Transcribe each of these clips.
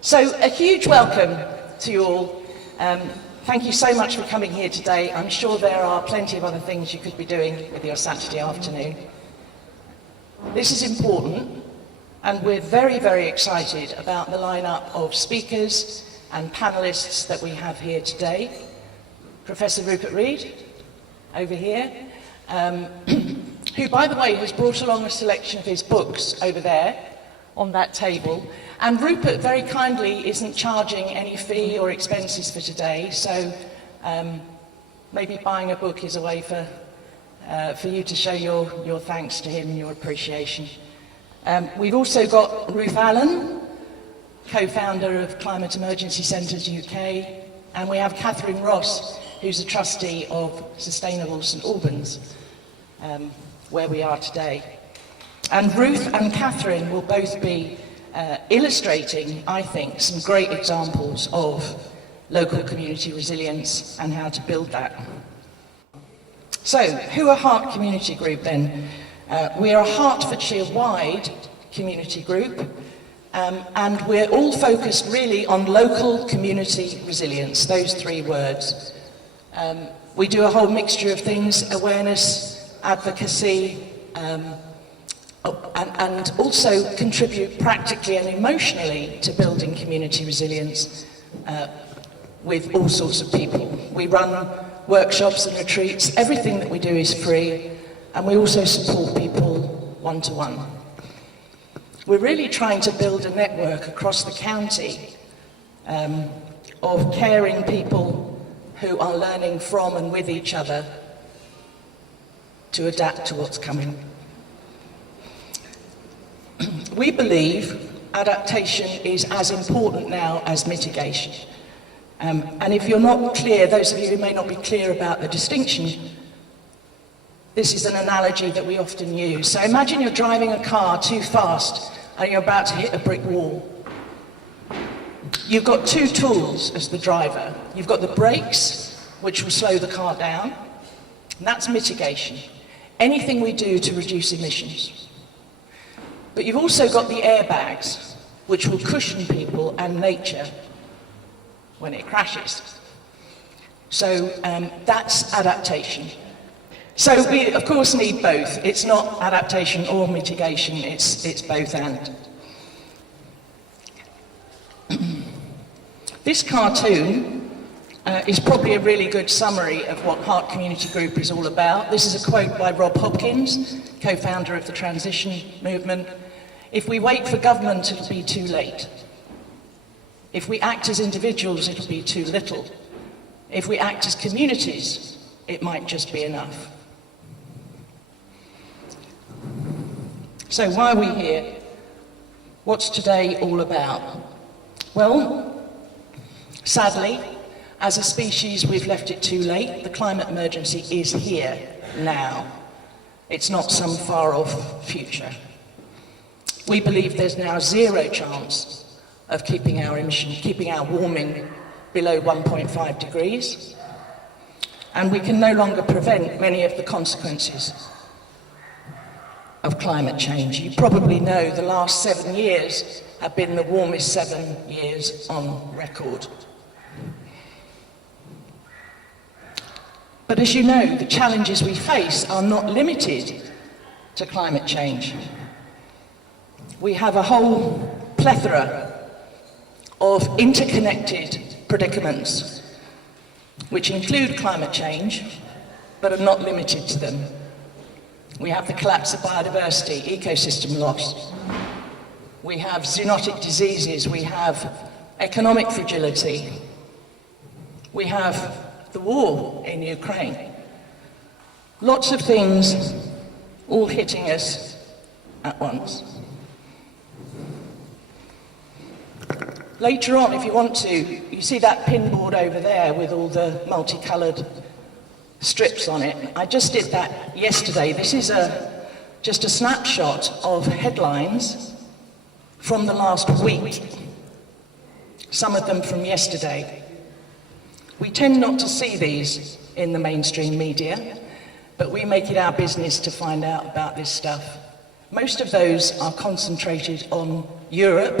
So a huge welcome to you all. Thank you so much for coming here today. I'm sure there are plenty of other things you could be doing with your Saturday afternoon. This is important, and we're very, very excited about the lineup of speakers and panelists that we have here today. Professor Rupert Read, over here, who, by the way, has brought along a selection of his books over there on that table. And Rupert very kindly isn't charging any fee or expenses for today, so maybe buying a book is a way for you to show your thanks to him and your appreciation. We've also got Ruth Allen, co-founder of Climate Emergency Centres UK, and we have Catherine Ross, who's a trustee of Sustainable St Albans, where we are today. And Ruth and Catherine will both be illustrating, I think, some great examples of local community resilience and how to build that. So, who are Heart Community Group then? We are a Hertfordshire-wide community group, and we're all focused really on local community resilience, those three words. We do a whole mixture of things: awareness, advocacy, and also contribute practically and emotionally to building community resilience with all sorts of people. We run workshops and retreats. Everything that we do is free, and we also support people one-to-one. We're really trying to build a network across the county of caring people who are learning from and with each other to adapt to what's coming. We believe adaptation is as important now as mitigation. And if you're not clear, those of you who may not be clear about the distinction, this is an analogy that we often use. So imagine you're driving a car too fast and you're about to hit a brick wall. You've got two tools as the driver. You've got the brakes, which will slow the car down, and that's mitigation. Anything we do to reduce emissions. But you've also got the airbags, which will cushion people and nature when it crashes. So that's adaptation. So we, of course, need both. It's not adaptation or mitigation, it's both and. This cartoon is probably a really good summary of what Heart Community Group is all about. This is a quote by Rob Hopkins, co-founder of the Transition Movement. If we wait for government, it'll be too late. If we act as individuals, it'll be too little. If we act as communities, it might just be enough. So why are we here? What's today all about? Well, sadly, as a species, we've left it too late. The climate emergency is here now. It's not some far-off future. We believe there's now zero chance of keeping our warming below 1.5 degrees, and we can no longer prevent many of the consequences of climate change. You probably know the last 7 years have been the warmest 7 years on record. But as you know, the challenges we face are not limited to climate change. We have a whole plethora of interconnected predicaments, which include climate change, but are not limited to them. We have the collapse of biodiversity, ecosystem loss. We have zoonotic diseases. We have economic fragility. We have the war in Ukraine. Lots of things all hitting us at once. Later on, if you want to, you see that pinboard over there with all the multicoloured strips on it. I just did that yesterday. This is just a snapshot of headlines from the last week, some of them from yesterday. We tend not to see these in the mainstream media, but we make it our business to find out about this stuff. Most of those are concentrated on Europe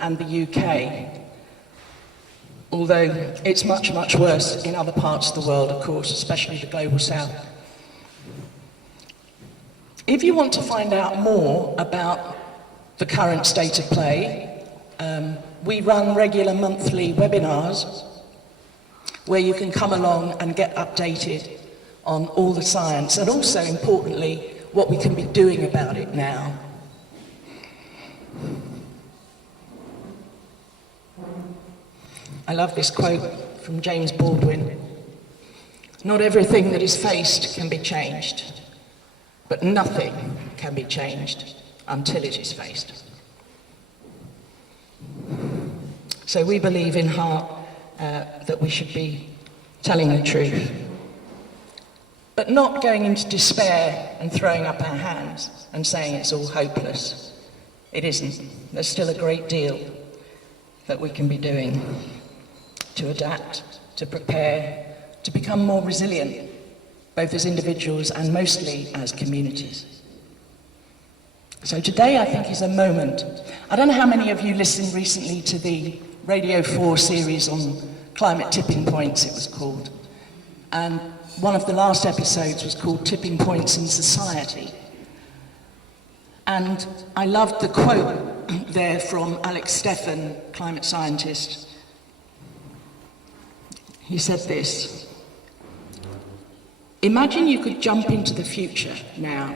and the UK, although it's much, much worse in other parts of the world, of course, especially the Global South. If you want to find out more about the current state of play, we run regular monthly webinars where you can come along and get updated on all the science, and also, importantly, what we can be doing about it now. I love this quote from James Baldwin. "Not everything that is faced can be changed, but nothing can be changed until it is faced." So we believe in heart that we should be telling the truth, but not going into despair and throwing up our hands and saying it's all hopeless. It isn't. There's still a great deal that we can be doing to adapt, to prepare, to become more resilient, both as individuals and mostly as communities. So today, I think, is a moment. I don't know how many of you listened recently to the Radio 4 series on climate tipping points, it was called. And one of the last episodes was called Tipping Points in Society. And I loved the quote there from Alex Steffen, climate scientist. He said this: "Imagine you could jump into the future now.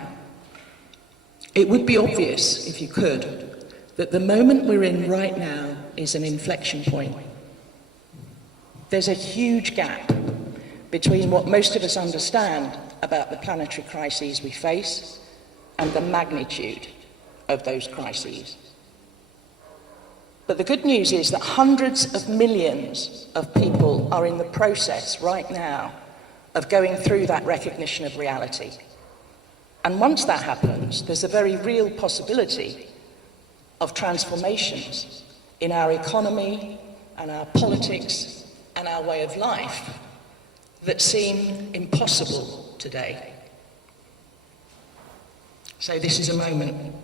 It would be obvious, if you could, that the moment we're in right now is an inflection point. There's a huge gap between what most of us understand about the planetary crises we face and the magnitude of those crises. But the good news is that hundreds of millions of people are in the process right now of going through that recognition of reality. And once that happens, there's a very real possibility of transformations in our economy and our politics and our way of life that seem impossible today. So this is a moment,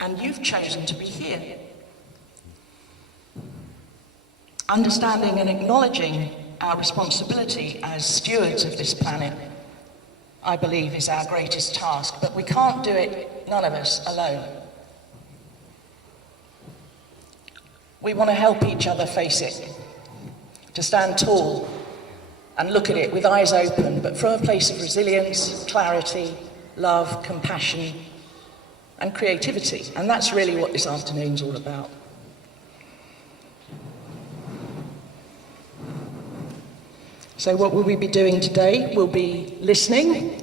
and you've chosen to be here. Understanding and acknowledging our responsibility as stewards of this planet, I believe, is our greatest task, but we can't do it, none of us, alone. We want to help each other face it, to stand tall and look at it with eyes open, but from a place of resilience, clarity, love, compassion, and creativity. And that's really what this afternoon's all about. So what will we be doing today? We'll be listening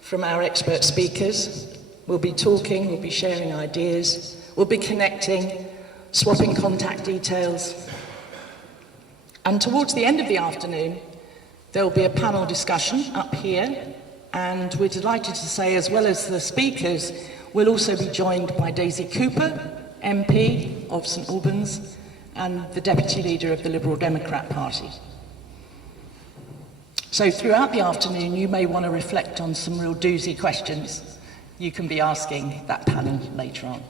from our expert speakers. We'll be talking, we'll be sharing ideas, we'll be connecting, swapping contact details. And towards the end of the afternoon, there will be a panel discussion up here, and we're delighted to say, as well as the speakers, we'll also be joined by Daisy Cooper, MP of St Albans, and the Deputy Leader of the Liberal Democrat Party. So throughout the afternoon, you may want to reflect on some real doozy questions you can be asking that panel later on.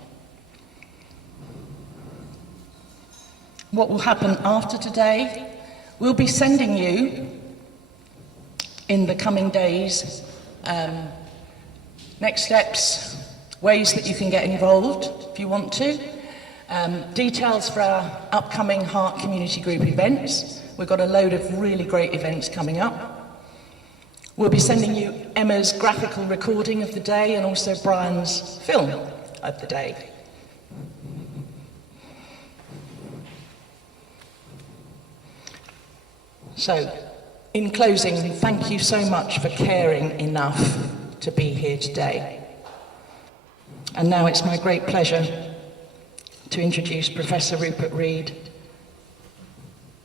What will happen after today? We'll be sending you, in the coming days, next steps, ways that you can get involved if you want to, details for our upcoming Heart Community Group events. We've got a load of really great events coming up. We'll be sending you Emma's graphical recording of the day and also Brian's film of the day. So, in closing, thank you so much for caring enough to be here today. And now it's my great pleasure to introduce Professor Rupert Read,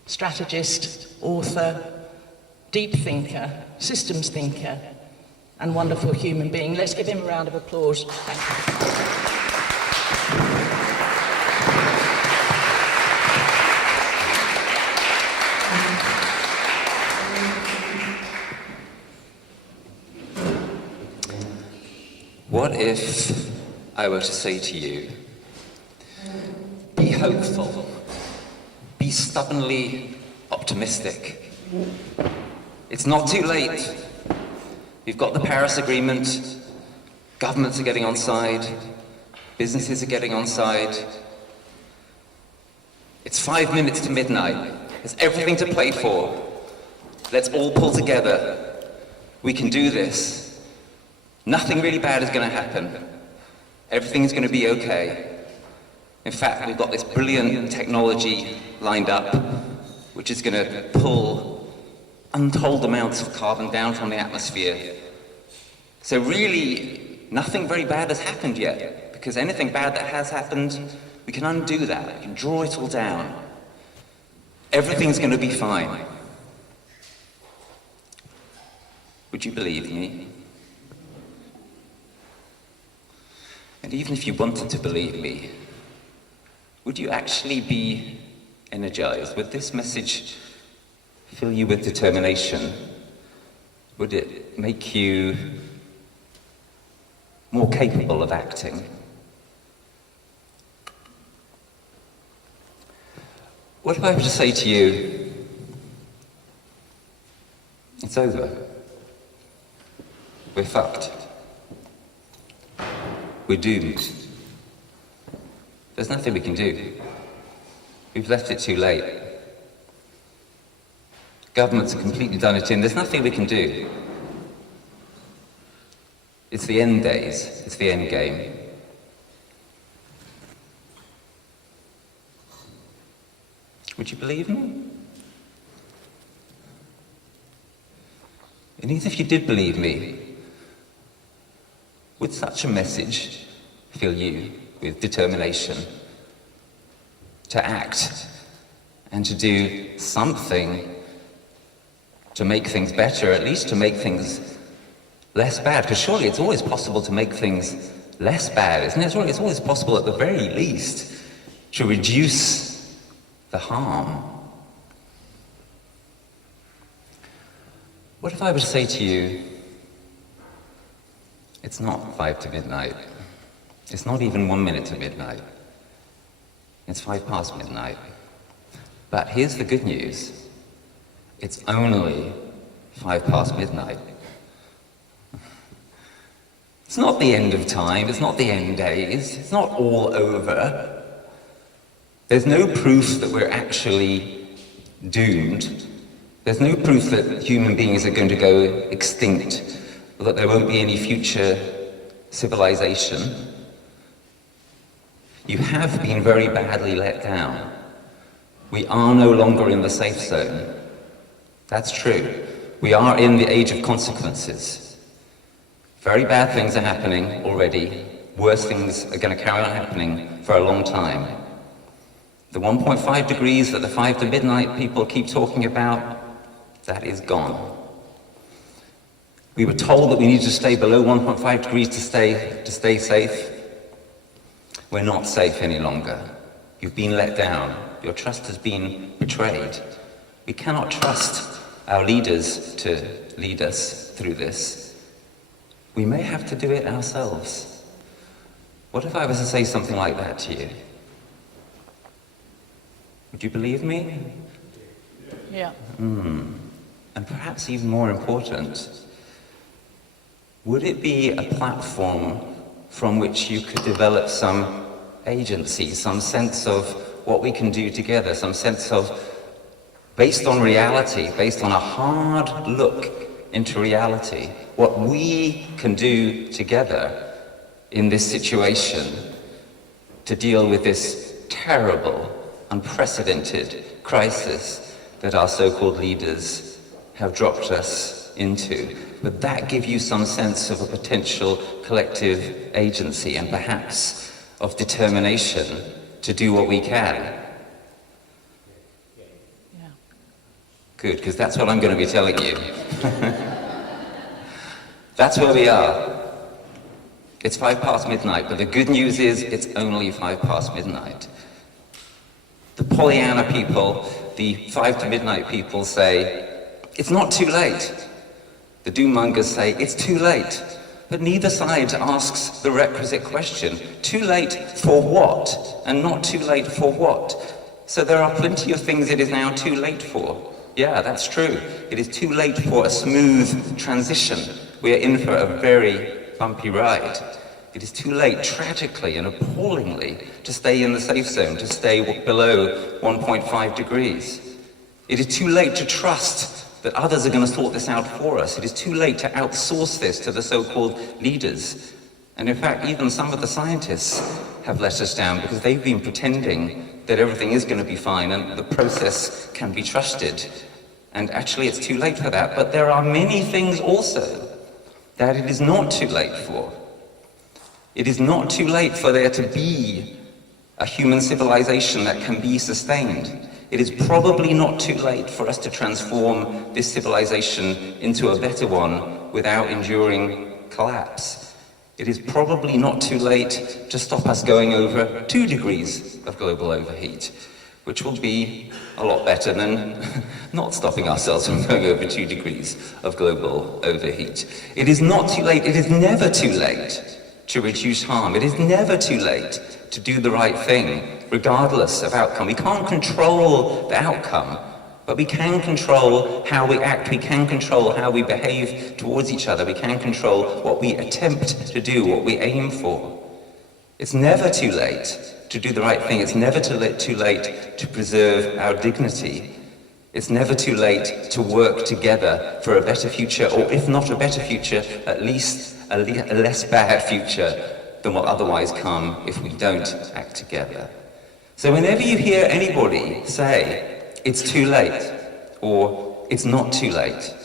strategist, author, deep thinker, systems thinker, and wonderful human being. Let's give him a round of applause. Thank you. What if I were to say to you, hopeful. Be stubbornly optimistic. It's not too late. We've got the Paris Agreement. Governments are getting on side. Businesses are getting on side. It's 5 minutes to midnight. There's everything to play for. Let's all pull together. We can do this. Nothing really bad is going to happen. Everything's going to be okay. In fact, we've got this brilliant technology lined up, which is going to pull untold amounts of carbon down from the atmosphere. So really, nothing very bad has happened yet, because anything bad that has happened, we can undo that. We can draw it all down. Everything's going to be fine. Would you believe me? And even if you wanted to believe me, would you actually be energized? Would this message fill you with determination? Would it make you more capable of acting? What if I were to say to you, it's over. We're fucked. We're doomed. There's nothing we can do. We've left it too late. Governments have completely done it in. There's nothing we can do. It's the end days. It's the end game. Would you believe me? And even if you did believe me, would such a message fill you with determination to act and to do something to make things better, at least to make things less bad? Because surely it's always possible to make things less bad, isn't it? It's always possible, at the very least, to reduce the harm. What if I were to say to you, it's not 5 to midnight. It's not even 1 minute to midnight. It's 5 past midnight. But here's the good news. It's only 5 past midnight. It's not the end of time. It's not the end days. It's not all over. There's no proof that we're actually doomed. There's no proof that human beings are going to go extinct, or that there won't be any future civilization. You have been very badly let down. We are no longer in the safe zone. That's true. We are in the age of consequences. Very bad things are happening already. Worse things are going to carry on happening for a long time. The 1.5 degrees that the 5 to midnight people keep talking about, that is gone. We were told that we need to stay below 1.5 degrees to stay safe. We're not safe any longer. You've been let down. Your trust has been betrayed. We cannot trust our leaders to lead us through this. We may have to do it ourselves. What if I was to say something like that to you? Would you believe me? Yeah. And perhaps even more important, would it be a platform from which you could develop some agency, some sense of what we can do together, some sense of, based on reality, based on a hard look into reality, what we can do together in this situation to deal with this terrible, unprecedented crisis that our so-called leaders have dropped us into? Would that give you some sense of a potential collective agency and perhaps of determination to do what we can? Yeah. Good, because that's what I'm going to be telling you. That's where we are. It's 5 past midnight, but the good news is it's only 5 past midnight. The Pollyanna people, the 5 to midnight people say, it's not too late. The doommongers say, it's too late. But neither side asks the requisite question, too late for what? And not too late for what? So there are plenty of things it is now too late for. Yeah, that's true. It is too late for a smooth transition. We are in for a very bumpy ride. It is too late, tragically and appallingly, to stay in the safe zone, to stay below 1.5 degrees. It is too late to trust that others are going to sort this out for us. It is too late to outsource this to the so-called leaders. And in fact, even some of the scientists have let us down because they've been pretending that everything is going to be fine and the process can be trusted. And actually, it's too late for that. But there are many things also that it is not too late for. It is not too late for there to be a human civilization that can be sustained. It is probably not too late for us to transform this civilization into a better one without enduring collapse. It is probably not too late to stop us going over 2 degrees of global overheat, which will be a lot better than not stopping ourselves from going over 2 degrees of global overheat. It is not too late, it is never too late to reduce harm. It is never too late to do the right thing, regardless of outcome. We can't control the outcome, but we can control how we act, we can control how we behave towards each other, we can control what we attempt to do, what we aim for. It's never too late to do the right thing. It's never too late to preserve our dignity. It's never too late to work together for a better future, or if not a better future, at least a less bad future than will otherwise come if we don't act together. So whenever you hear anybody say, it's too late, or it's not too late,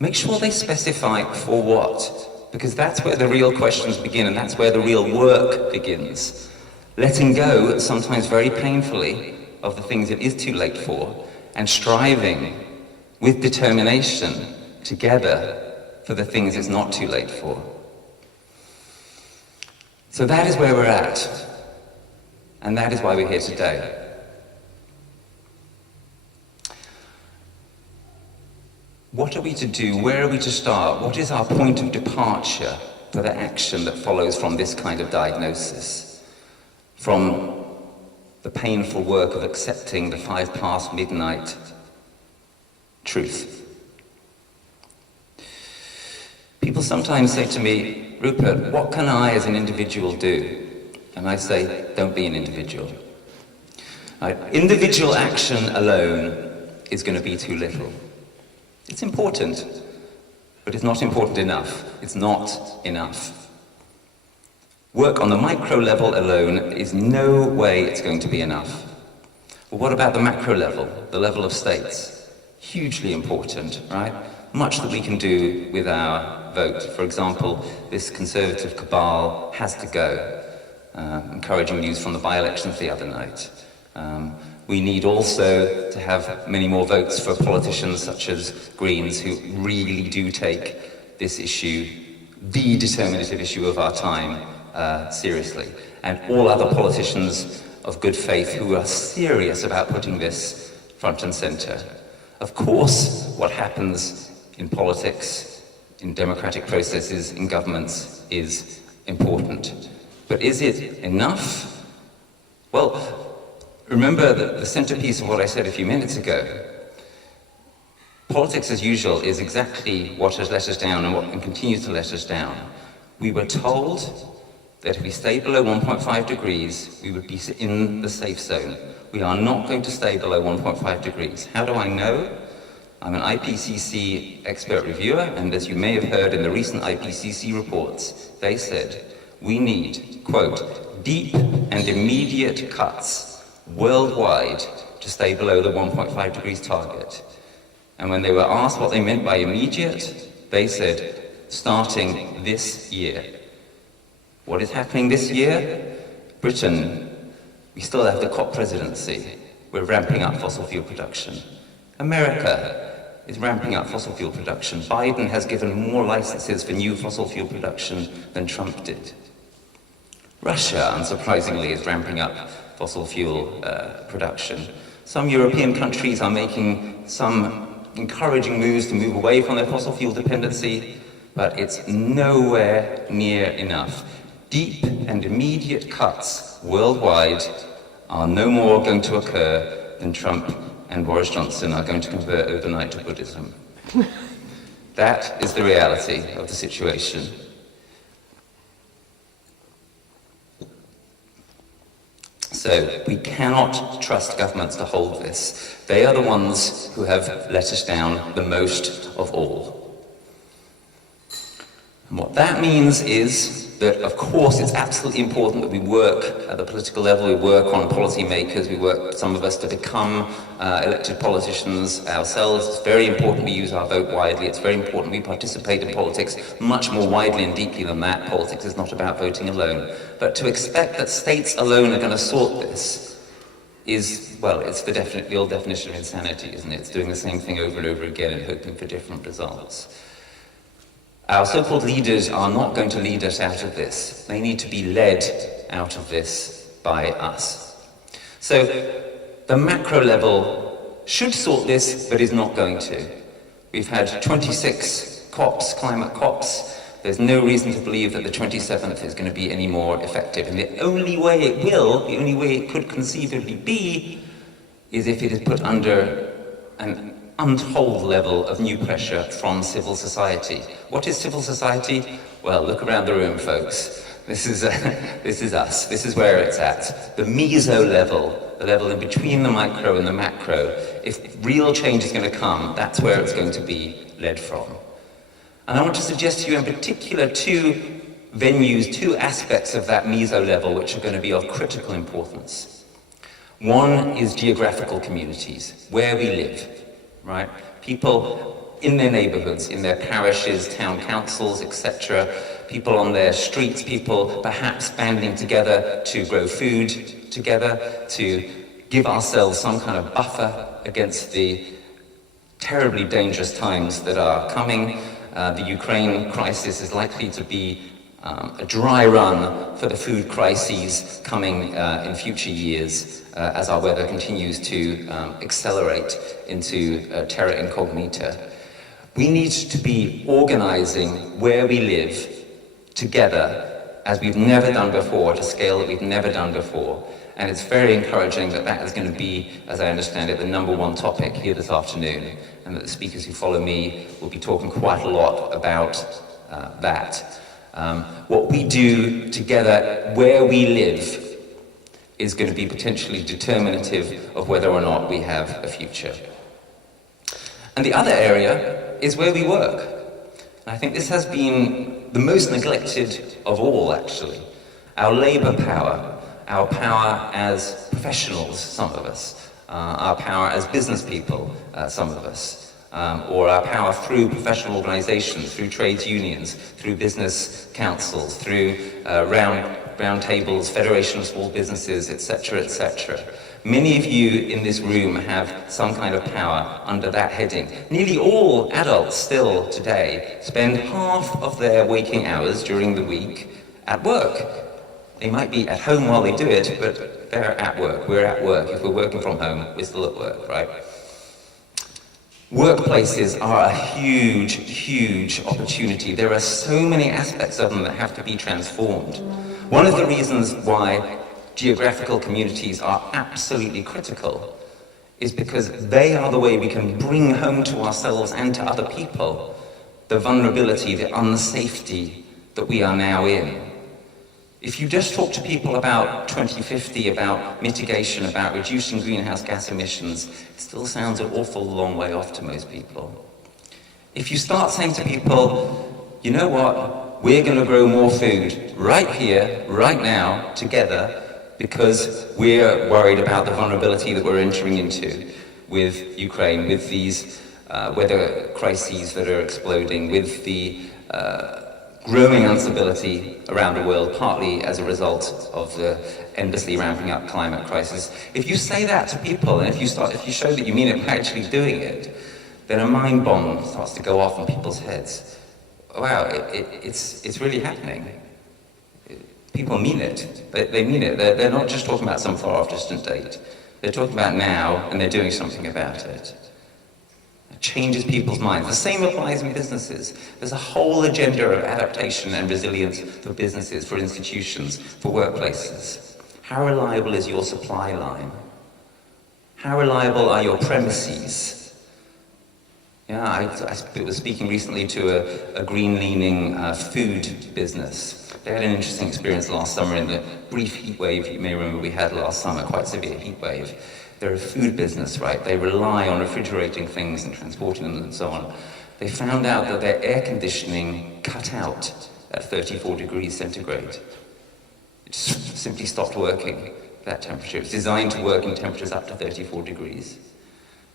make sure they specify for what, because that's where the real questions begin, and that's where the real work begins. Letting go, sometimes very painfully, of the things it is too late for, and striving with determination together for the things it's not too late for. So that is where we're at, and that is why we're here today. What are we to do? Where are we to start? What is our point of departure for the action that follows from this kind of diagnosis? From the painful work of accepting the 5 past midnight truth. People sometimes say to me, Rupert, what can I as an individual do? And I say, don't be an individual. Individual action alone is going to be too little. It's important, but it's not important enough. It's not enough. Work on the micro level alone is no way it's going to be enough. But what about the macro level, the level of states? Hugely important, right? Much that we can do with our vote. For example, this Conservative cabal has to go. Encouraging news from the by-elections the other night. We need also to have many more votes for politicians such as Greens who really do take this issue, the determinative issue of our time, seriously. And all other politicians of good faith who are serious about putting this front and centre. Of course, what happens in politics, in democratic processes, in governments is important. But is it enough? Well, remember the centerpiece of what I said a few minutes ago. Politics as usual is exactly what has let us down and continues to let us down. We were told that if we stayed below 1.5 degrees, we would be in the safe zone. We are not going to stay below 1.5 degrees. How do I know? I'm an IPCC expert reviewer, and as you may have heard in the recent IPCC reports, they said, we need, quote, deep and immediate cuts worldwide to stay below the 1.5 degrees target. And when they were asked what they meant by immediate, they said, starting this year. What is happening this year? Britain, we still have the COP presidency. We're ramping up fossil fuel production. America is ramping up fossil fuel production. Biden has given more licenses for new fossil fuel production than Trump did. Russia, unsurprisingly, is ramping up fossil fuel production. Some European countries are making some encouraging moves to move away from their fossil fuel dependency. but it's nowhere near enough. Deep and immediate cuts worldwide are no more going to occur than Trump and Boris Johnson are going to convert overnight to Buddhism. That is the reality of the situation. So we cannot trust governments to hold this. They are the ones who have let us down the most of all. And what that means is that, of course, it's absolutely important that we work at the political level, we work on policymakers, we work, some of us, to become elected politicians ourselves. It's very important we use our vote widely. It's very important we participate in politics much more widely and deeply than that. Politics is not about voting alone. But to expect that states alone are going to sort this is, well, it's the old definition of insanity, isn't it? It's doing the same thing over and over again and hoping for different results. Our so-called leaders are not going to lead us out of this. They need to be led out of this by us. So the macro level should sort this, but is not going to. We've had 26 COPs, climate COPs. There's no reason to believe that the 27th is going to be any more effective. And the only way it will, the only way it could conceivably be, is if it is put under an untold level of new pressure from civil society. What is civil society? Well, look around the room, folks. This is us. This is where it's at. The meso level, the level in between the micro and the macro. If real change is going to come, that's where it's going to be led from. And I want to suggest to you in particular two venues, two aspects of that meso level which are going to be of critical importance. One is geographical communities, where we live. Right? People in their neighborhoods, in their parishes, town councils, etc. People on their streets, people perhaps banding together to grow food together, to give ourselves some kind of buffer against the terribly dangerous times that are coming. The Ukraine crisis is likely to be a dry run for the food crises coming in future years as our weather continues to accelerate into terra incognita. We need to be organizing where we live together as we've never done before, at a scale that we've never done before. And it's very encouraging that that is going to be, as I understand it, the #1 topic here this afternoon, and that the speakers who follow me will be talking quite a lot about that. What we do together where we live is going to be potentially determinative of whether or not we have a future. And the other area is where we work. And I think this has been the most neglected of all, actually. Our labour power, our power as professionals, some of us, our power as business people, some of us, or our power through professional organisations, through trades unions, through business councils, through round tables, Federation of Small Businesses, etc., etc. Many of you in this room have some kind of power under that heading. Nearly all adults still today spend half of their waking hours during the week at work. They might be at home while they do it, but they're at work. We're at work. If we're working from home, we're still at work, right? Workplaces are a huge, huge opportunity. There are so many aspects of them that have to be transformed. One of the reasons why geographical communities are absolutely critical is because they are the way we can bring home to ourselves and to other people the vulnerability, the unsafety that we are now in. If you just talk to people about 2050, about mitigation, about reducing greenhouse gas emissions, it still sounds an awful long way off to most people. If you start saying to people, you know what, we're going to grow more food right here, right now, together, because we're worried about the vulnerability that we're entering into with Ukraine, with these weather crises that are exploding, with the growing instability around the world, partly as a result of the endlessly ramping up climate crisis. If you say that to people, and if you show that you mean it by actually doing it, then a mind bomb starts to go off in people's heads. Wow, it's really happening. People mean it. They mean it. They're not just talking about some far-off distant date. They're talking about now, and they're doing something about it. It changes people's minds. The same applies in businesses. There's a whole agenda of adaptation and resilience for businesses, for institutions, for workplaces. How reliable is your supply line? How reliable are your premises? Yeah, I was speaking recently to a green-leaning food business. They had an interesting experience last summer in the brief heat wave you may remember we had last summer, quite severe heat wave. They're a food business, right? They rely on refrigerating things and transporting them and so on. They found out that their air conditioning cut out at 34 degrees centigrade. It just simply stopped working at that temperature. It's designed to work in temperatures up to 34 degrees.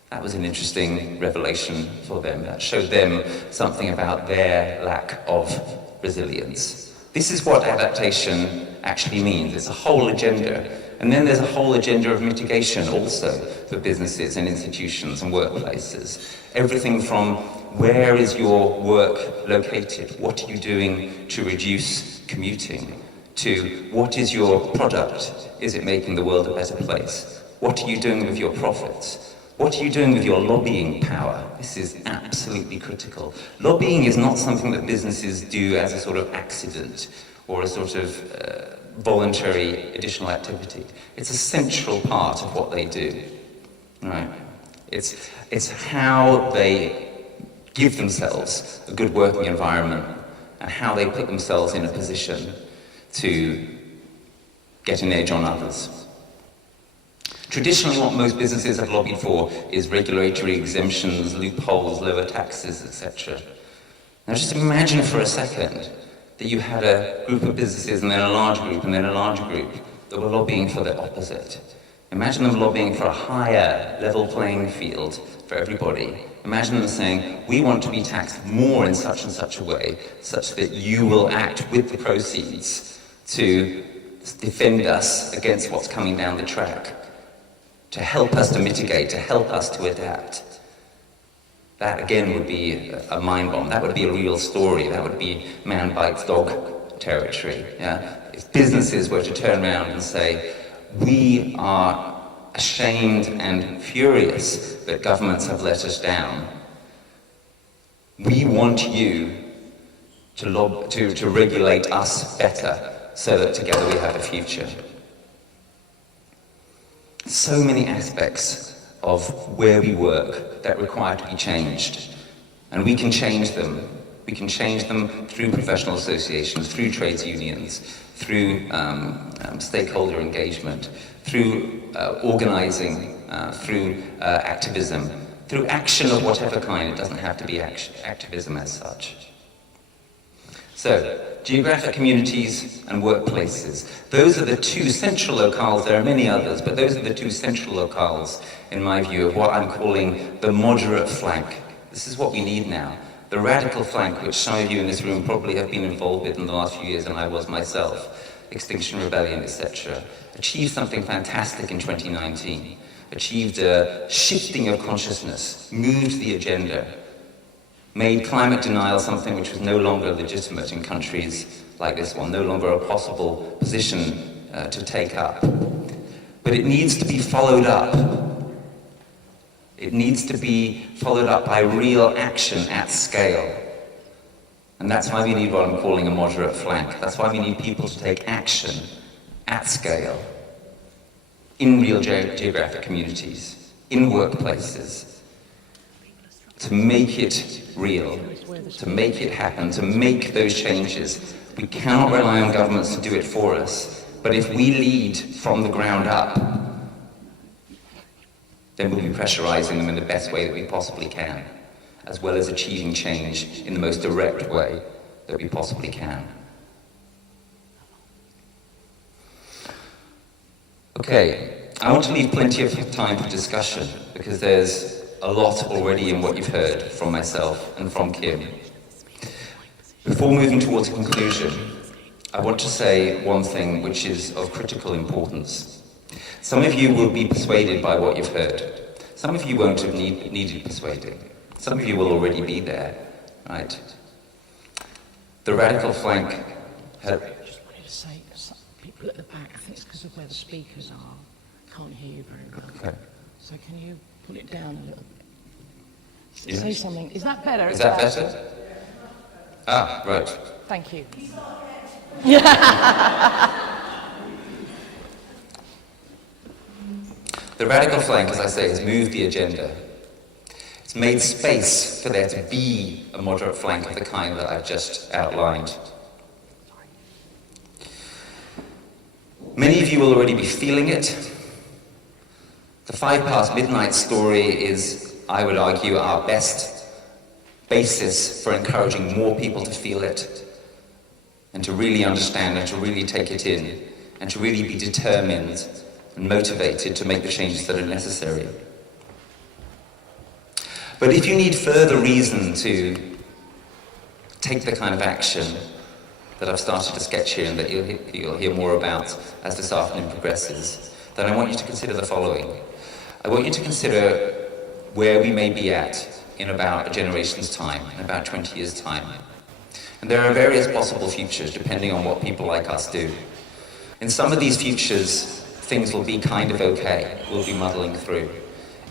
That was an interesting revelation for them. That showed them something about their lack of resilience. This is what adaptation actually means. It's a whole agenda. And then there's a whole agenda of mitigation also for businesses and institutions and workplaces. Everything from where is your work located? What are you doing to reduce commuting? To what is your product? Is it making the world a better place? What are you doing with your profits? What are you doing with your lobbying power? This is absolutely critical. Lobbying is not something that businesses do as a sort of accident or a sort of voluntary additional activity. It's a central part of what they do. Right? It's how they give themselves a good working environment and how they put themselves in a position to get an edge on others. Traditionally, what most businesses have lobbied for is regulatory exemptions, loopholes, lower taxes, etc. Now just imagine for a second that you had a group of businesses and then a large group and then a larger group that were lobbying for the opposite. Imagine them lobbying for a higher level playing field for everybody. Imagine them saying, we want to be taxed more in such and such a way, such that you will act with the proceeds to defend us against what's coming down the track, to help us to mitigate, to help us to adapt. That again would be a mind bomb. That would be a real story. That would be man bites dog territory. Yeah? If businesses were to turn around and say, we are ashamed and furious that governments have let us down. We want you to regulate us better so that together we have a future. So many aspects of where we work that require to be changed. And we can change them. We can change them through professional associations, through trades unions, through stakeholder engagement, through organizing, through activism, through action of whatever kind. It doesn't have to be activism as such. So, geographic communities and workplaces. Those are the two central locales. There are many others, but those are the two central locales, in my view, of what I'm calling the moderate flank. This is what we need now. The radical flank, which some of you in this room probably have been involved with in the last few years, and I was myself, Extinction Rebellion, etc., achieved something fantastic in 2019. Achieved a shifting of consciousness, moved the agenda, made climate denial something which was no longer legitimate in countries like this one, no longer a possible position to take up. But it needs to be followed up. It needs to be followed up by real action at scale. And that's why we need what I'm calling a moderate flank. That's why we need people to take action at scale, in real geographic communities, in workplaces, to make it real, to make it happen, to make those changes. We cannot rely on governments to do it for us, but if we lead from the ground up, then we'll be pressurizing them in the best way that we possibly can, as well as achieving change in the most direct way that we possibly can. Okay, I want to leave plenty of time for discussion, because there's a lot already in what you've heard from myself and from Kim. Before moving towards a conclusion, I want to say one thing which is of critical importance. Some of you will be persuaded by what you've heard. Some of you won't have needed persuading. Some of you will already be there, right? The radical flank I just wanted to say, some people at the back, I think it's because of where the speakers are, can't hear you very well. Okay. So can you pull it down a little bit? say something. Is that better? Is that better? Ah, right. Thank you. The radical flank, as I say, has moved the agenda. It's made space for there to be a moderate flank of the kind that I've just outlined. Many of you will already be feeling it. The 5 past midnight story is, I would argue, our best basis for encouraging more people to feel it and to really understand and to really take it in and to really be determined and motivated to make the changes that are necessary. But if you need further reason to take the kind of action that I've started to sketch here and that you'll hear more about as this afternoon progresses, then I want you to consider the following. I want you to consider where we may be at in about a generation's time, in about 20 years' time. And there are various possible futures depending on what people like us do. In some of these futures, things will be kind of okay, we'll be muddling through.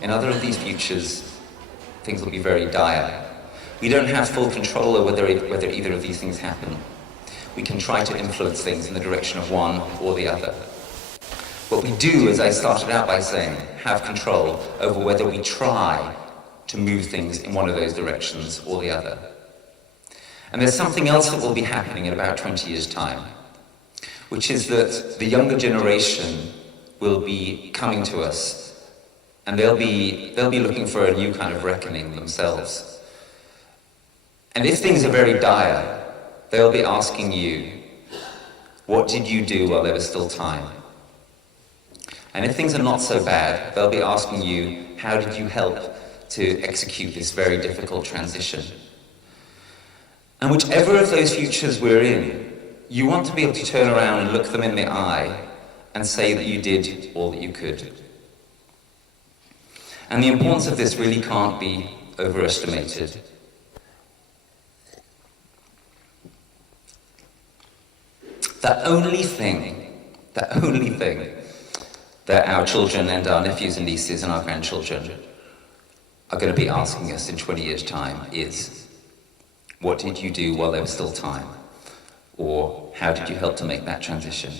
In other of these futures, things will be very dire. We don't have full control over whether either of these things happen. We can try to influence things in the direction of one or the other. What we do, as I started out by saying, have control over whether we try to move things in one of those directions or the other. And there's something else that will be happening in about 20 years' time, which is that the younger generation will be coming to us, and they'll be looking for a new kind of reckoning themselves. And if things are very dire, they'll be asking you, what did you do while there was still time? And if things are not so bad, they'll be asking you, how did you help to execute this very difficult transition? And whichever of those futures we're in, you want to be able to turn around and look them in the eye and say that you did all that you could. And the importance of this really can't be overestimated. The only thing that our children and our nephews and nieces and our grandchildren are going to be asking us in 20 years' time is, what did you do while there was still time? Or how did you help to make that transition?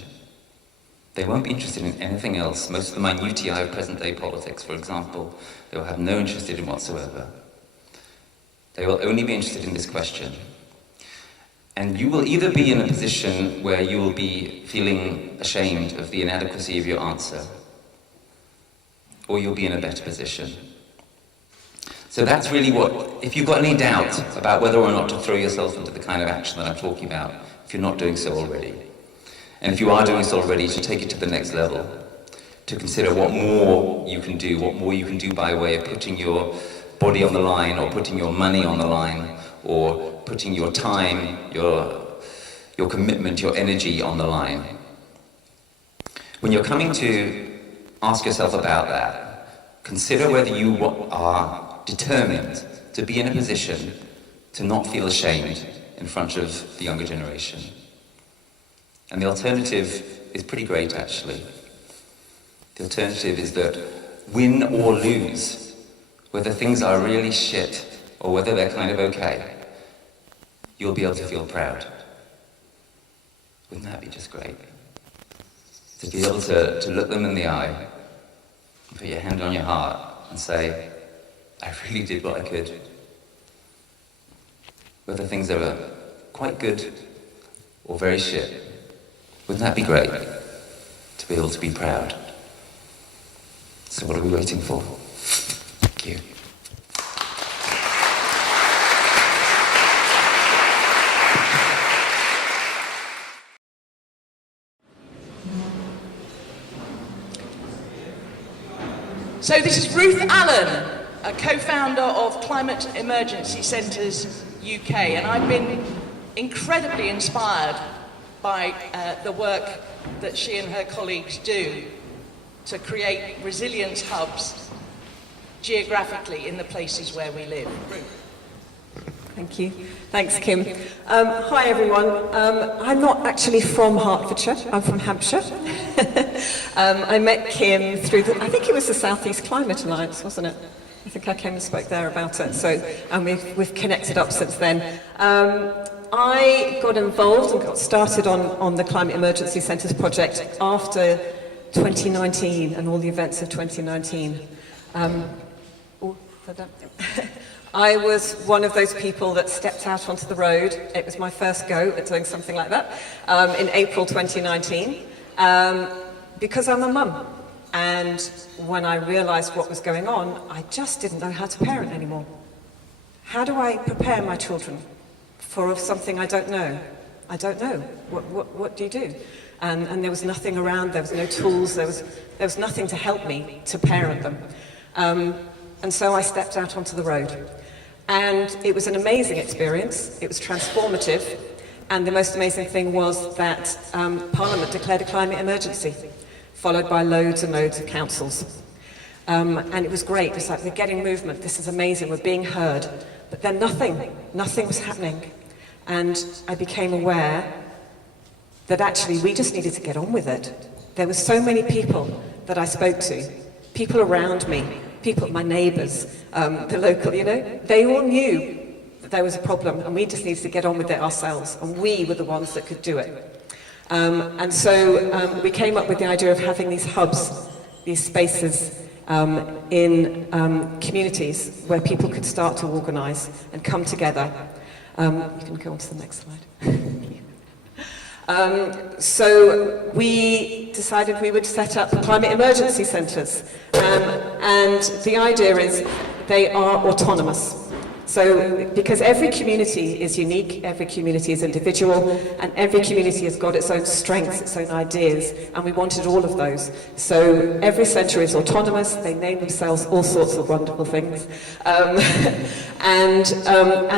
They won't be interested in anything else. Most of the minutiae of present-day politics, for example, they will have no interest in whatsoever. They will only be interested in this question. And you will either be in a position where you will be feeling ashamed of the inadequacy of your answer, or you'll be in a better position. So that's really what, if you've got any doubt about whether or not to throw yourself into the kind of action that I'm talking about, if you're not doing so already, and if you are doing so already, to take it to the next level, to consider what more you can do by way of putting your body on the line, or putting your money on the line, or putting your time, your commitment, your energy on the line. When you're coming to ask yourself about that, consider whether you are determined to be in a position to not feel ashamed in front of the younger generation. And the alternative is pretty great, actually. The alternative is that win or lose, whether things are really shit or whether they're kind of okay, you'll be able to feel proud. Wouldn't that be just great? To be able to look them in the eye, put your hand on your heart and say, I really did what I could. Whether things are quite good or very shit, wouldn't that be great? To be able to be proud. So what are we waiting for? Thank you. So this is Ruth Allen, a co-founder of Climate Emergency Centres UK, and I've been incredibly inspired by the work that she and her colleagues do to create resilience hubs geographically in the places where we live. Thank you. Thanks, Kim. Hi, everyone. I'm not actually from Hertfordshire. I'm from Hampshire. I met Kim through I think it was the South East Climate Alliance, wasn't it? I think I came and spoke there about it. So, and we've connected up since then. I got involved and got started on the Climate Emergency Centres project after 2019 and all the events of 2019. I was one of those people that stepped out onto the road. It was my first go at doing something like that in April 2019 because I'm a mum. And when I realised what was going on, I just didn't know how to parent anymore. How do I prepare my children for something I don't know? I don't know. What do you do? And there was nothing around, there was no tools, there was nothing to help me to parent them. And so I stepped out onto the road. And it was an amazing experience, it was transformative, and the most amazing thing was that Parliament declared a climate emergency, followed by loads and loads of councils. And it was great, it was like we're getting movement, this is amazing, we're being heard. But then nothing was happening. And I became aware that actually we just needed to get on with it. There were so many people that I spoke to, people around me, people, my neighbours, the local, they all knew that there was a problem and we just needed to get on with it ourselves, and we were the ones that could do it. And so we came up with the idea of having these hubs, these spaces in communities where people could start to organise and come together. You can go on to the next slide. So we decided we would set up climate emergency centres, and the idea is they are autonomous. So, because every community is unique, every community is individual, and every community has got its own strengths, its own ideas, and we wanted all of those. So, every centre is autonomous, they name themselves all sorts of wonderful things. And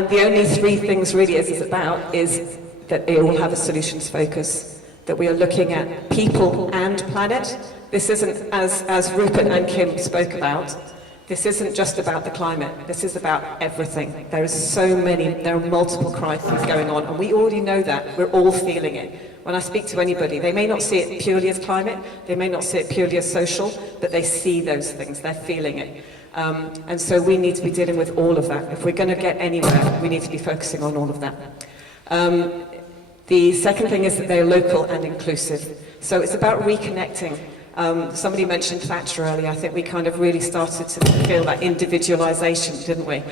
the only three things really it's about is that they all have a solutions focus, that we are looking at people and planet. This isn't, as Rupert and Kim spoke about, this isn't just about the climate, this is about everything. There are multiple crises going on, and we already know that, we're all feeling it. When I speak to anybody, they may not see it purely as climate, they may not see it purely as social, but they see those things, they're feeling it. And so we need to be dealing with all of that. If we're going to get anywhere, we need to be focusing on all of that. The second thing is that they're local and inclusive. So it's about reconnecting. Somebody mentioned Thatcher earlier. I think we kind of really started to feel that individualisation, didn't we?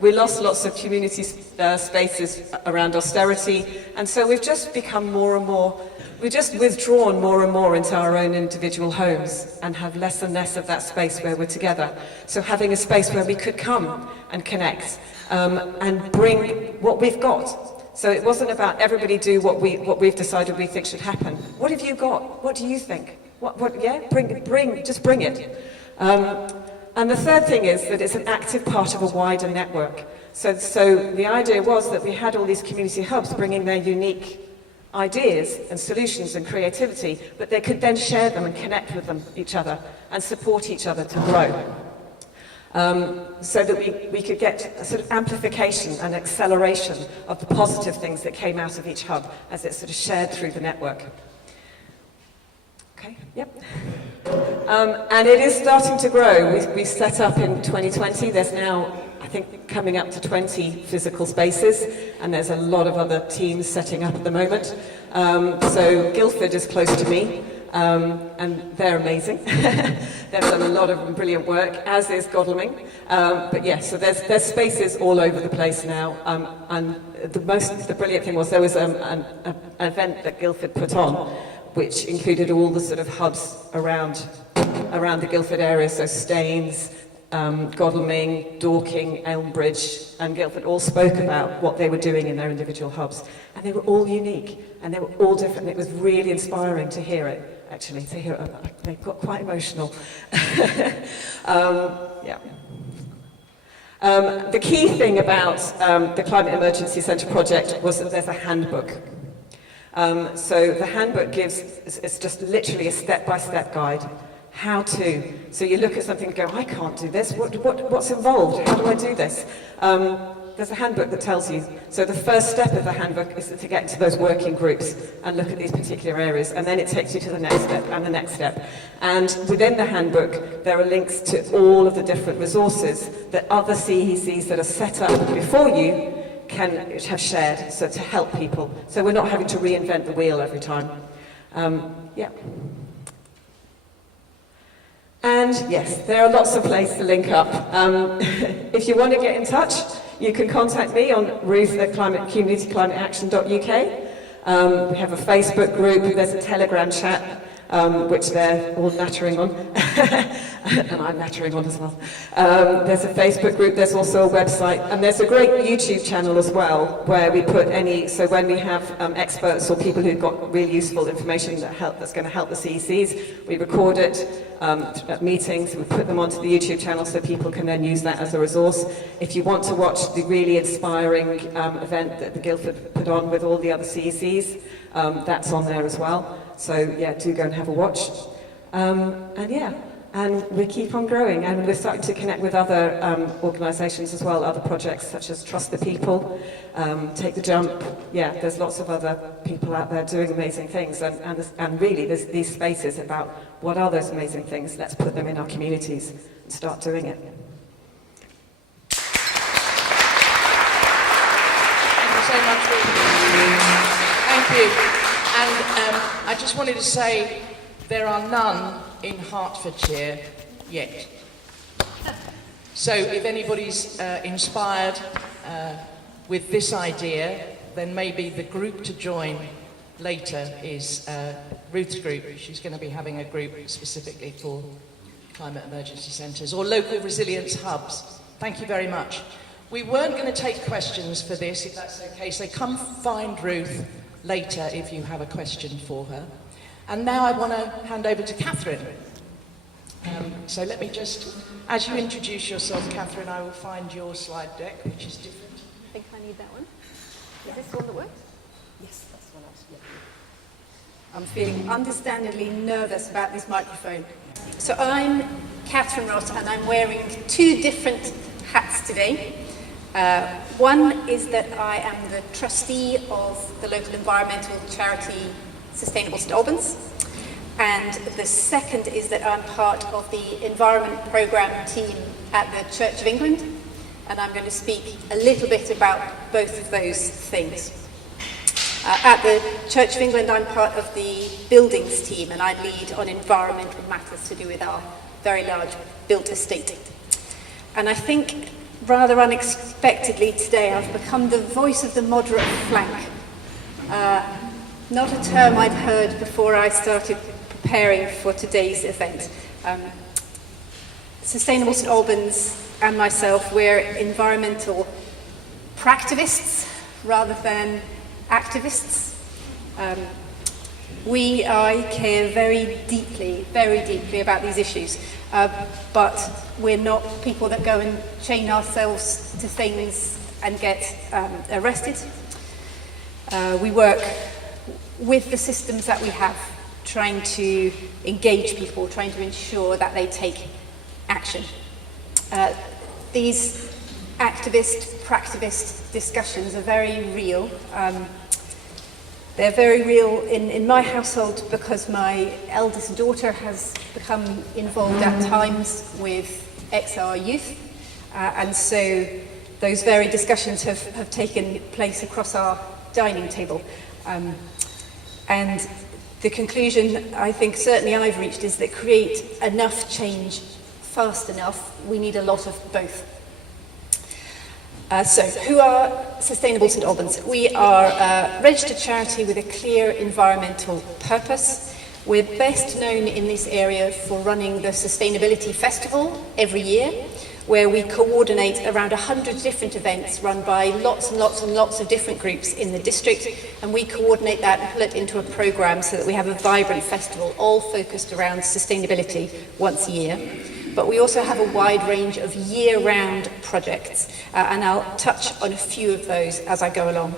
We lost lots of community spaces around austerity, and so we've just become more and more, we've just withdrawn more and more into our own individual homes and have less and less of that space where we're together. So having a space where we could come and connect and bring what we've got. So it wasn't about everybody do what we've decided we think should happen. What have you got? What do you think? Just bring it. And the third thing is that it's an active part of a wider network. So the idea was that we had all these community hubs bringing their unique ideas and solutions and creativity, but they could then share them and connect with each other and support each other to grow. So that we could get a sort of amplification and acceleration of the positive things that came out of each hub as it sort of shared through the network. Okay, yep. And it is starting to grow. We set up in 2020, there's now, I think, coming up to 20 physical spaces, and there's a lot of other teams setting up at the moment. So Guildford is close to me. And they're amazing. They've done a lot of brilliant work, as is Godalming. But yeah, so there's spaces all over the place now. And the brilliant thing was there was an event that Guildford put on, which included all the sort of hubs around the Guildford area, so Staines, Godalming, Dorking, Elmbridge, and Guildford all spoke about what they were doing in their individual hubs. And they were all unique, and they were all different. It was really inspiring to hear it. Actually, to hear it, they got quite emotional. Yeah. The key thing about the Climate Emergency Centre project was that there's a handbook. So the handbook it's just literally a step-by-step guide. How to. So you look at something and go, I can't do this. What's involved? How do I do this? there's a handbook that tells you. So the first step of the handbook is to get into those working groups and look at these particular areas, and then it takes you to the next step and the next step. And within the handbook, there are links to all of the different resources that other CECs that are set up before you can have shared, so to help people. So we're not having to reinvent the wheel every time. Yeah. And yes, there are lots of places to link up. If you want to get in touch, you can contact me on ruth@communityclimateaction.uk. We have a Facebook group, there's a Telegram chat, which they're all nattering on, and I'm nattering on as well. There's a Facebook group, there's also a website, and there's a great YouTube channel as well, where we put so when we have experts or people who've got really useful information that's going to help the CECs, we record it at meetings, we put them onto the YouTube channel so people can then use that as a resource. If you want to watch the really inspiring event that the Guildford put on with all the other CECs, that's on there as well. So yeah, do go and have a watch. And we keep on growing, and we're starting to connect with other organisations as well, other projects such as Trust the People, Take the Jump. Yeah, there's lots of other people out there doing amazing things, and really there's these spaces about what are those amazing things. Let's put them in our communities and start doing it. Thank you so much, Ruth. Thank you. And I just wanted to say there are none in Hertfordshire yet. So if anybody's inspired with this idea, then maybe the group to join later is Ruth's group. She's going to be having a group specifically for climate emergency centres or local resilience hubs. Thank you very much. We weren't going to take questions for this, if that's okay, so come find Ruth later if you have a question for her. And now I want to hand over to Catherine. So let me just, as you introduce yourself, Catherine, I will find your slide deck, which is different. I think I need that one. Is this the one that works? Yes, that's the one I'm feeling understandably nervous about this microphone. So I'm Catherine Ross, and I'm wearing two different hats today. One is that I am the trustee of the local environmental charity Sustainable St Albans, and the second is that I'm part of the environment programme team at the Church of England, and I'm going to speak a little bit about both of those things. At the Church of England, I'm part of the buildings team, and I lead on environmental matters to do with our very large built estate. And I think rather unexpectedly today I've become the voice of the moderate flank. Not a term I'd heard before I started preparing for today's event. Sustainable St Albans and myself, we're environmental practivists rather than activists. I care very deeply about these issues, but we're not people that go and chain ourselves to things and get arrested. We work with the systems that we have, trying to engage people, trying to ensure that they take action. These activist-practivist discussions are very real. They're very real in my household because my eldest daughter has become involved at times with XR Youth, and so those very discussions have taken place across our dining table. And the conclusion I think certainly I've reached is that create enough change fast enough, we need a lot of both. So, who are Sustainable St Albans? We are a registered charity with a clear environmental purpose. We're best known in this area for running the Sustainability Festival every year, where we coordinate around 100 different events run by lots and lots and lots of different groups in the district, and we coordinate that and pull it into a programme so that we have a vibrant festival, all focused around sustainability once a year. But we also have a wide range of year-round projects, and I'll touch on a few of those as I go along.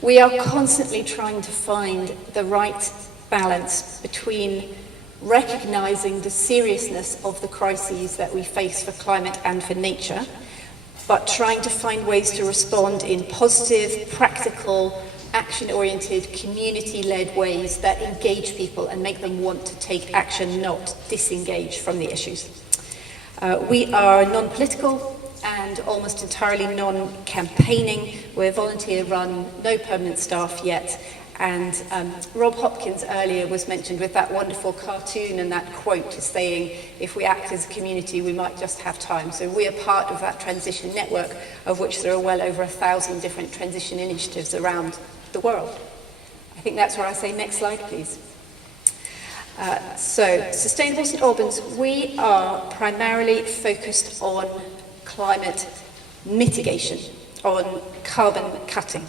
We are constantly trying to find the right balance between recognising the seriousness of the crises that we face for climate and for nature, but trying to find ways to respond in positive, practical, action-oriented, community-led ways that engage people and make them want to take action, not disengage from the issues. We are non-political and almost entirely non-campaigning. We're volunteer-run, no permanent staff yet. And Rob Hopkins earlier was mentioned with that wonderful cartoon and that quote saying, if we act as a community, we might just have time. So we are part of that transition network, of which there are well over 1,000 different transition initiatives around the world. I think that's where I say next slide, please. So, Sustainable St Albans, we are primarily focused on climate mitigation, on carbon cutting.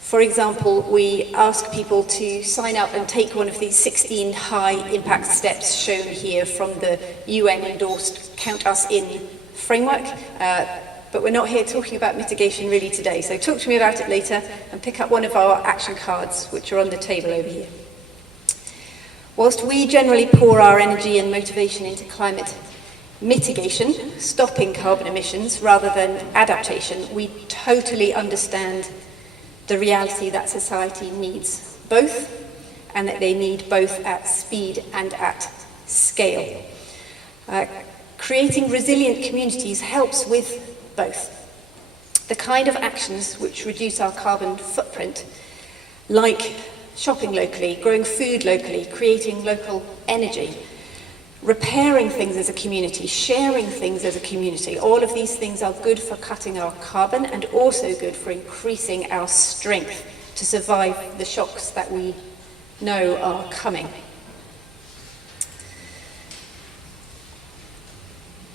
For example, we ask people to sign up and take one of these 16 high impact steps shown here from the UN-endorsed Count Us In framework. But we're not here talking about mitigation really today. So talk to me about it later and pick up one of our action cards, which are on the table over here. Whilst we generally pour our energy and motivation into climate mitigation, stopping carbon emissions rather than adaptation, we totally understand the reality that society needs both, and that they need both at speed and at scale. Creating resilient communities helps with both. The kind of actions which reduce our carbon footprint, like shopping locally, growing food locally, creating local energy, repairing things as a community, sharing things as a community, all of these things are good for cutting our carbon and also good for increasing our strength to survive the shocks that we know are coming.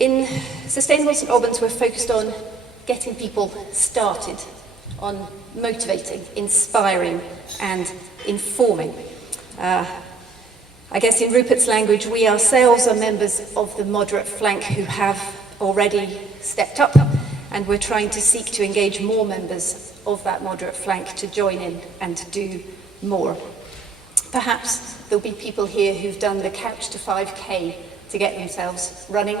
In Sustainable St Albans, we're focused on getting people started, on motivating, inspiring and informing. I guess in Rupert's language, we ourselves are members of the moderate flank who have already stepped up, and we're trying to seek to engage more members of that moderate flank to join in and to do more. Perhaps there'll be people here who've done the couch to 5K to get themselves running,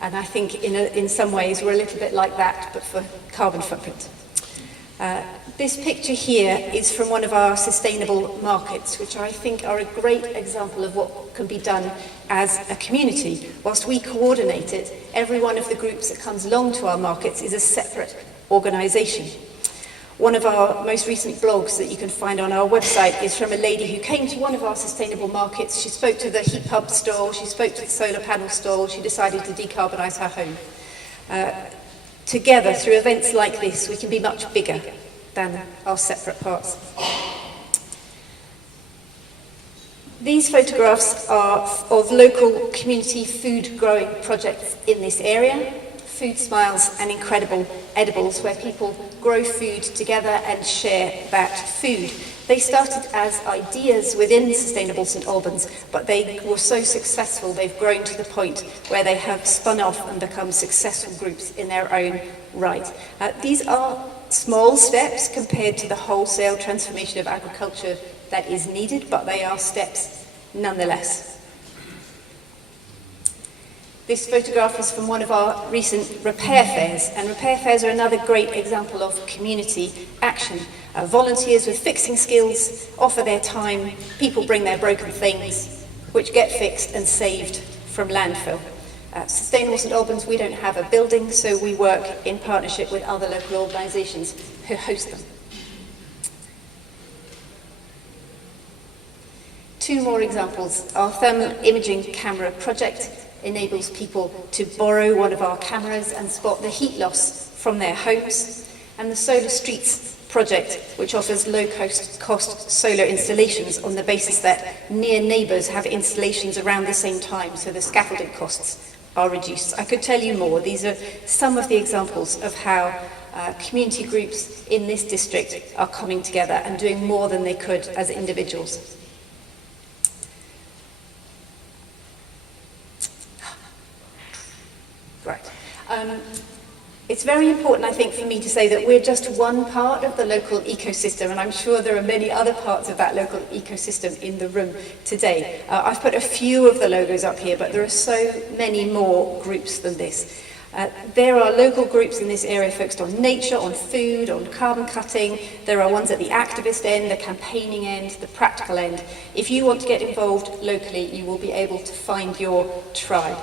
and I think in some ways we're a little bit like that, but for carbon footprint. This picture here is from one of our sustainable markets, which I think are a great example of what can be done as a community. Whilst we coordinate it, every one of the groups that comes along to our markets is a separate organisation. One of our most recent blogs that you can find on our website is from a lady who came to one of our sustainable markets. She spoke to the heat pump stall, she spoke to the solar panel stall, she decided to decarbonise her home. Together, through events like this, we can be much bigger than our separate parts. These photographs are of local community food growing projects in this area. Food Smiles and Incredible Edibles, where people grow food together and share that food. They started as ideas within Sustainable St Albans, but they were so successful they've grown to the point where they have spun off and become successful groups in their own right. These are small steps compared to the wholesale transformation of agriculture that is needed, but they are steps nonetheless. This photograph is from one of our recent repair fairs, and repair fairs are another great example of community action. Volunteers with fixing skills offer their time, people bring their broken things, which get fixed and saved from landfill. Sustainable St Albans, we don't have a building, so we work in partnership with other local organisations who host them. Two more examples. Our thermal imaging camera project enables people to borrow one of our cameras and spot the heat loss from their homes, and the Solar Streets project, which offers low-cost solar installations on the basis that near neighbours have installations around the same time, so the scaffolding costs are reduced. I could tell you more. These are some of the examples of how community groups in this district are coming together and doing more than they could as individuals. Right. It's very important, I think, for me to say that we're just one part of the local ecosystem, and I'm sure there are many other parts of that local ecosystem in the room today. I've put a few of the logos up here, but there are so many more groups than this. There are local groups in this area focused on nature, on food, on carbon cutting. There are ones at the activist end, the campaigning end, the practical end. If you want to get involved locally, you will be able to find your tribe.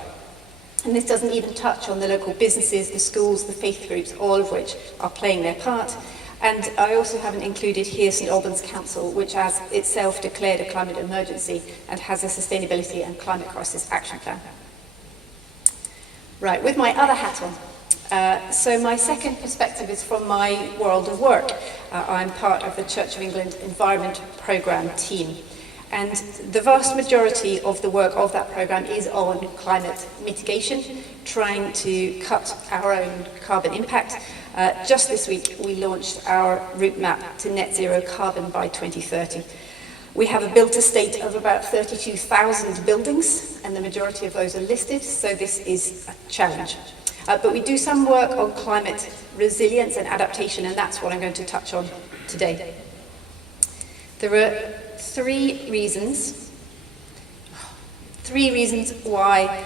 And this doesn't even touch on the local businesses, the schools, the faith groups, all of which are playing their part. And I also haven't included here St Albans Council, which has itself declared a climate emergency and has a sustainability and climate crisis action plan. Right, with my other hat on. So my second perspective is from my world of work. I'm part of the Church of England Environment Programme team. And the vast majority of the work of that programme is on climate mitigation, trying to cut our own carbon impact. Just this week, we launched our route map to net zero carbon by 2030. We have a built estate of about 32,000 buildings, and the majority of those are listed, so this is a challenge. But we do some work on climate resilience and adaptation, and that's what I'm going to touch on today. There are three reasons why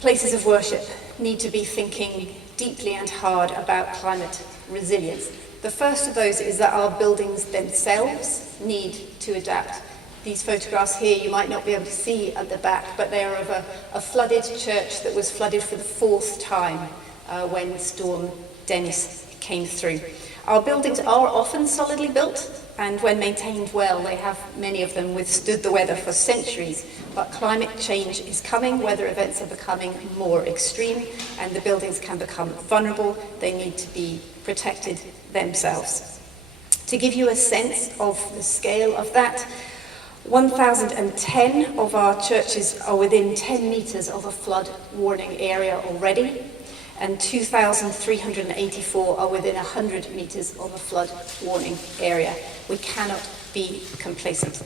places of worship need to be thinking deeply and hard about climate resilience. The first of those is that our buildings themselves need to adapt. These photographs here you might not be able to see at the back, but they are of a flooded church that was flooded for the fourth time when Storm Dennis came through. Our buildings are often solidly built, and when maintained well, they have, many of them, withstood the weather for centuries. But climate change is coming, weather events are becoming more extreme, and the buildings can become vulnerable. They need to be protected themselves. To give you a sense of the scale of that, 1,010 of our churches are within 10 metres of a flood warning area already, and 2,384 are within 100 metres of a flood warning area. We cannot be complacent.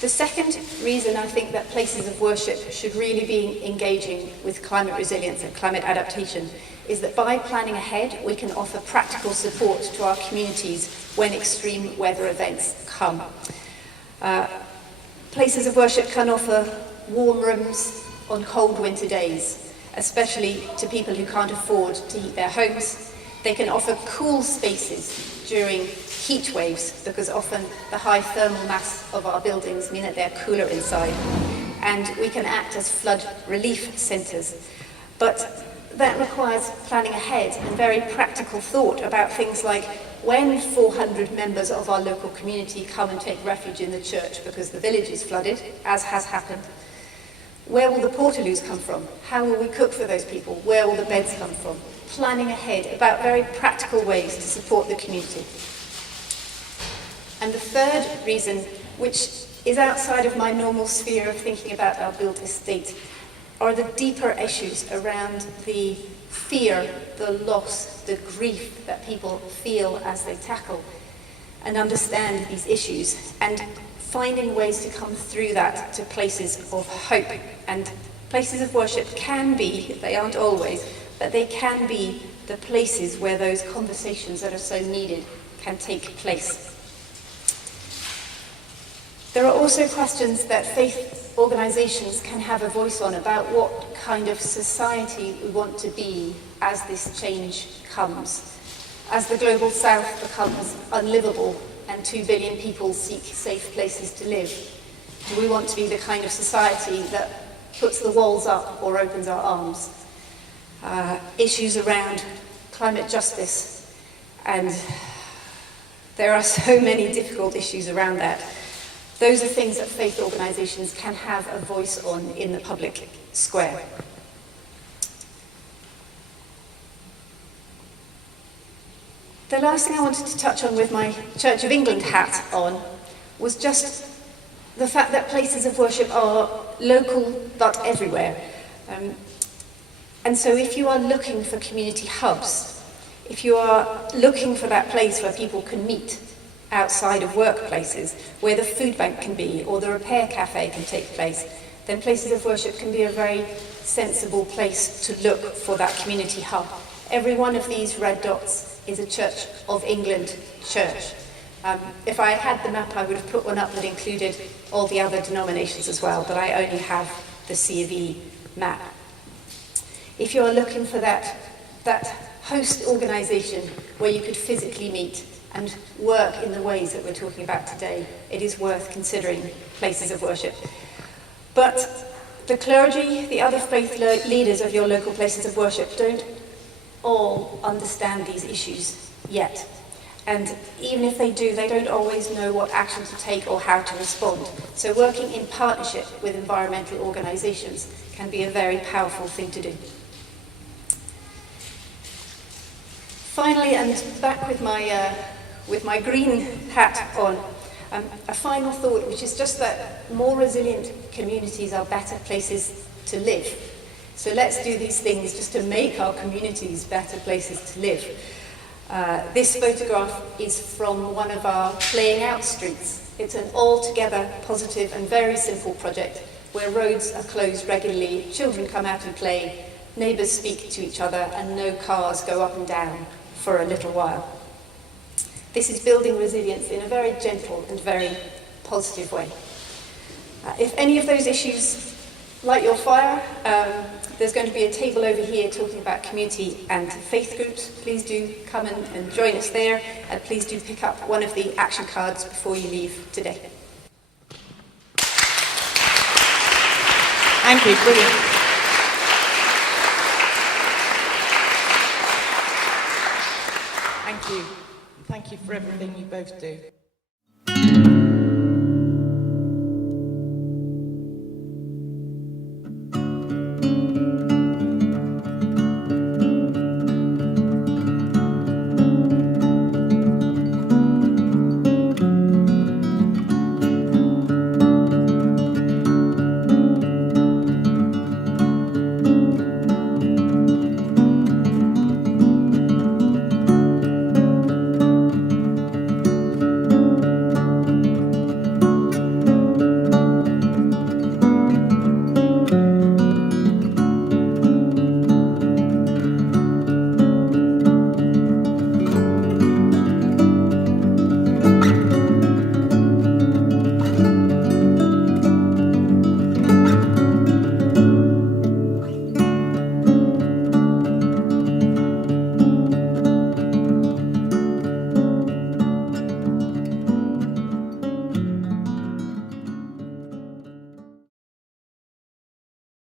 The second reason I think that places of worship should really be engaging with climate resilience and climate adaptation is that by planning ahead, we can offer practical support to our communities when extreme weather events come. Places of worship can offer warm rooms on cold winter days, especially to people who can't afford to heat their homes. They can offer cool spaces during heat waves, because often the high thermal mass of our buildings mean that they're cooler inside. And we can act as flood relief centres. But that requires planning ahead and very practical thought about things like, when 400 members of our local community come and take refuge in the church because the village is flooded, as has happened, where will the portaloos come from? How will we cook for those people? Where will the beds come from? Planning ahead about very practical ways to support the community. And the third reason, which is outside of my normal sphere of thinking about our built estate, are the deeper issues around the fear, the loss, the grief that people feel as they tackle and understand these issues, and finding ways to come through that to places of hope. And places of worship can be, they aren't always, but they can be the places where those conversations that are so needed can take place. There are also questions that faith organisations can have a voice on about what kind of society we want to be as this change comes. As the global south becomes unlivable and 2 billion people seek safe places to live, do we want to be the kind of society that puts the walls up or opens our arms? Issues around climate justice, and there are so many difficult issues around that. Those are things that faith organisations can have a voice on in the public square. The last thing I wanted to touch on with my Church of England hat on was just the fact that places of worship are local but everywhere. And so if you are looking for community hubs, if you are looking for that place where people can meet outside of workplaces, where the food bank can be or the repair cafe can take place, then places of worship can be a very sensible place to look for that community hub. Every one of these red dots is a Church of England church. If I had the map, I would have put one up that included all the other denominations as well, but I only have the C of E map. If you're looking for that host organisation where you could physically meet and work in the ways that we're talking about today, it is worth considering places of worship. But the clergy, the other faith leaders of your local places of worship don't all understand these issues yet. And even if they do, they don't always know what action to take or how to respond. So working in partnership with environmental organisations can be a very powerful thing to do. Finally, and back with my green hat on, a final thought, which is just that more resilient communities are better places to live. So let's do these things just to make our communities better places to live. This photograph is from one of our playing out streets. It's an altogether positive and very simple project where roads are closed regularly, children come out and play, neighbours speak to each other, and no cars go up and down for a little while. This is building resilience in a very gentle and very positive way. If any of those issues light your fire, there's going to be a table over here talking about community and faith groups. Please do come and join us there, and please do pick up one of the action cards before you leave today. Thank you, brilliant. Thank you. Thank you for everything you both do.